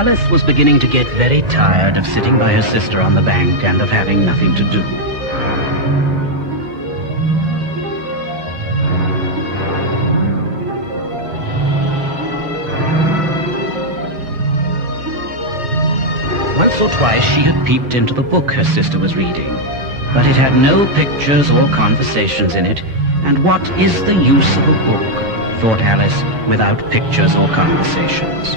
Alice was beginning to get very tired of sitting by her sister on the bank and of having nothing to do. Once or twice she had peeped into the book her sister was reading, but it had no pictures or conversations in it, and what is the use of a book, thought Alice, without pictures or conversations?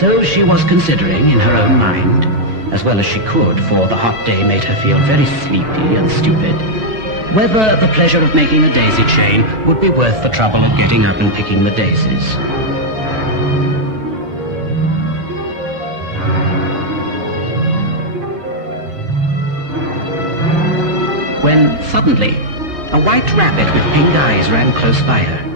So she was considering in her own mind, as well as she could, for the hot day made her feel very sleepy and stupid, whether the pleasure of making a daisy chain would be worth the trouble of getting up and picking the daisies. When suddenly, a white rabbit with pink eyes ran close by her.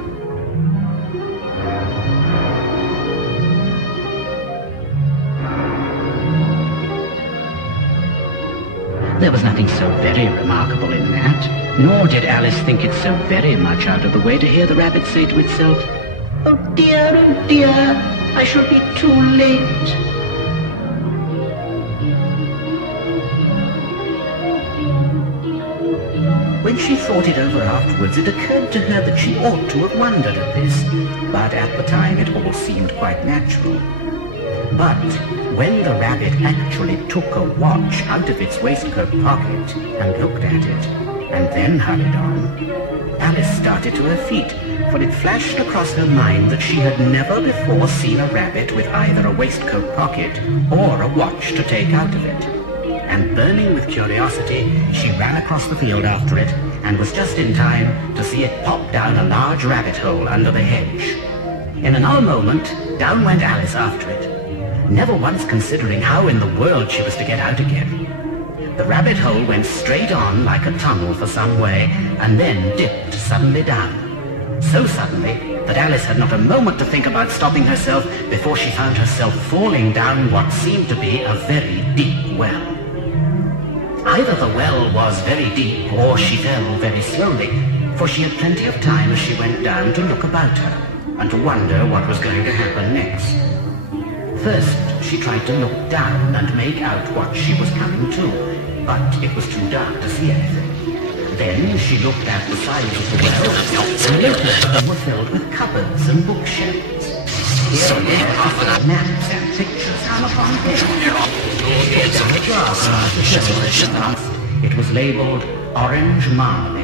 There was nothing so very remarkable in that, nor did Alice think it so very much out of the way to hear the rabbit say to itself, oh dear, I should be too late." When she thought it over afterwards, it occurred to her that she ought to have wondered at this, but at the time it all seemed quite natural. But when the rabbit actually took a watch out of its waistcoat pocket and looked at it, and then hurried on, Alice started to her feet, for it flashed across her mind that she had never before seen a rabbit with either a waistcoat pocket or a watch to take out of it. And burning with curiosity, she ran across the field after it, and was just in time to see it pop down a large rabbit hole under the hedge. In another moment, down went Alice after it, never once considering how in the world she was to get out again. The rabbit hole went straight on like a tunnel for some way, and then dipped suddenly down. So suddenly that Alice had not a moment to think about stopping herself before she found herself falling down what seemed to be a very deep well. Either the well was very deep, or she fell very slowly, for she had plenty of time as she went down to look about her, and to wonder what was going to happen next. First, she tried to look down and make out what she was coming to, but it was too dark to see anything. Then she looked at the sides of the well, and noticed they were filled with cupboards and bookshelves. Here and there she saw maps and pictures hung upon pegs. It was labelled Orange Marble.